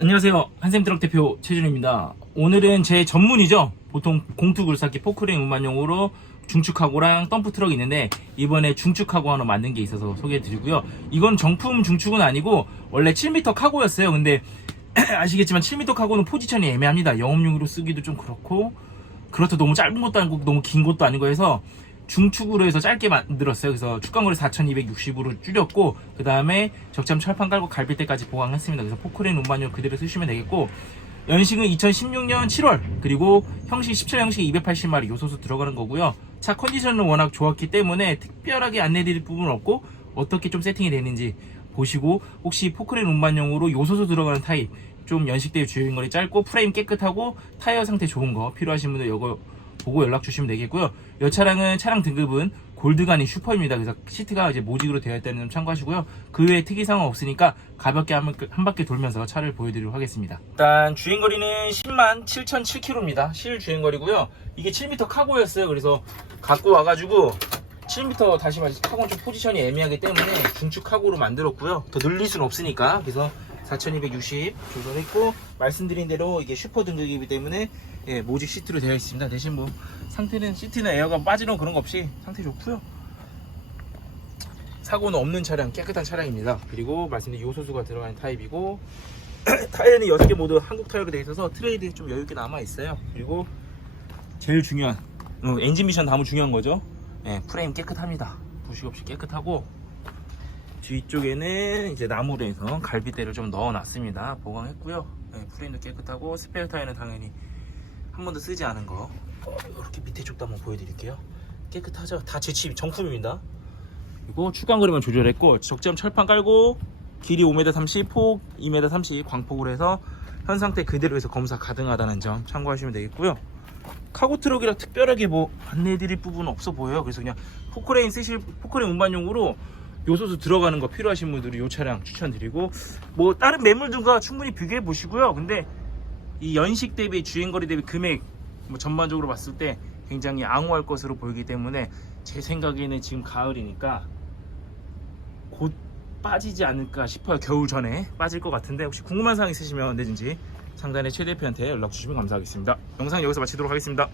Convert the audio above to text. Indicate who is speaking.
Speaker 1: 안녕하세요. 한샘트럭 대표 최준입니다. 오늘은 제 전문이죠. 보통 공투 굴삭기 포크레인 운반용으로 중축하고랑 덤프 트럭이 있는데 이번에 중축하고 하나 만든 게 있어서 소개해 드리고요. 이건 정품 중축은 아니고 원래 7m 카고였어요. 근데 아시겠지만 7m 카고는 포지션이 애매합니다. 영업용으로 쓰기도 좀 그렇고 그렇다 너무 짧은 것도 아니고 너무 긴 것도 아니고 해서 중축으로 해서 짧게 만들었어요. 그래서 축광거리 4260으로 줄였고 그 다음에 적참 철판 깔고 갈빌 때까지 보강했습니다. 그래서 포크레인 운반용 그대로 쓰시면 되겠고 연식은 2016년 7월 그리고 형식 17형식 280마리 요소수 들어가는 거고요. 차 컨디션은 워낙 좋았기 때문에 특별하게 안내드릴 부분은 없고 어떻게 좀 세팅이 되는지 보시고 혹시 포크레인 운반용으로 요소수 들어가는 타입 좀 연식대의 주행거리 짧고 프레임 깨끗하고 타이어 상태 좋은 거 필요하신 분들 이거 보고 연락 주시면 되겠고요. 이 차량은 차량 등급은 아닌 슈퍼입니다. 그래서 시트가 이제 모직으로 되어 있다는 점 참고하시고요. 그 외에 특이사항은 없으니까 가볍게 한, 한 바퀴 돌면서 차를 보여드리도록 하겠습니다. 일단 주행거리는 10만 7,007km입니다. 실 주행거리고요. 이게 7m 카고였어요. 그래서 갖고 와가지고 7m 다시 말해서 카고는 좀 포지션이 애매하기 때문에 중축 카고로 만들었고요. 더 늘릴 수는 없으니까 그래서 4260 조절했고 말씀드린 대로 이게 슈퍼 등급이기 때문에 예, 모직 시트로 되어 있습니다. 대신 뭐 상태는 시트나 에어가 빠지는 그런 거 없이 상태 좋고요. 사고는 없는 차량, 깨끗한 차량입니다. 그리고 말씀드린 요소수가 들어가는 타입이고 타이어는 6개 모두 한국 타이어로 되어 있어서 트레이드 좀 여유 있게 남아 있어요. 그리고 제일 중요한 어, 엔진 미션 다음 중요한 거죠. 예, 프레임 깨끗합니다. 부식 없이 깨끗하고 뒤쪽에는 이제 나무로 해서 갈비대를 좀 넣어놨습니다. 보강했고요. 예, 프레임도 깨끗하고 스페어 타이어는 당연히 한 번도 쓰지 않은 거 어, 이렇게 밑에 쪽도 한번 보여드릴게요. 깨끗하죠? 다 제치 정품입니다. 그리고 추간거리만 조절했고 적점 철판 깔고 길이 5m 30, 폭 2m 30 광폭으로 해서 현 상태 그대로 해서 검사 가능하다는 점 참고하시면 되겠고요. 카고 트럭이라 특별하게 뭐 안내해드릴 부분은 없어 보여요. 그래서 그냥 포크레인 쓰실 포크레인 운반용으로 요소수 들어가는 거 필요하신 분들은 이 차량 추천드리고 뭐 다른 매물들과 충분히 비교해 보시고요. 근데 이 연식 대비 주행거리 대비 금액 뭐 전반적으로 봤을 때 굉장히 앙호할 것으로 보이기 때문에 제 생각에는 지금 가을이니까 곧 빠지지 않을까 싶어요. 겨울 전에 빠질 것 같은데 혹시 궁금한 사항 있으시면 언제든지 상단의 최 대표한테 연락 주시면 감사하겠습니다. 영상 여기서 마치도록 하겠습니다.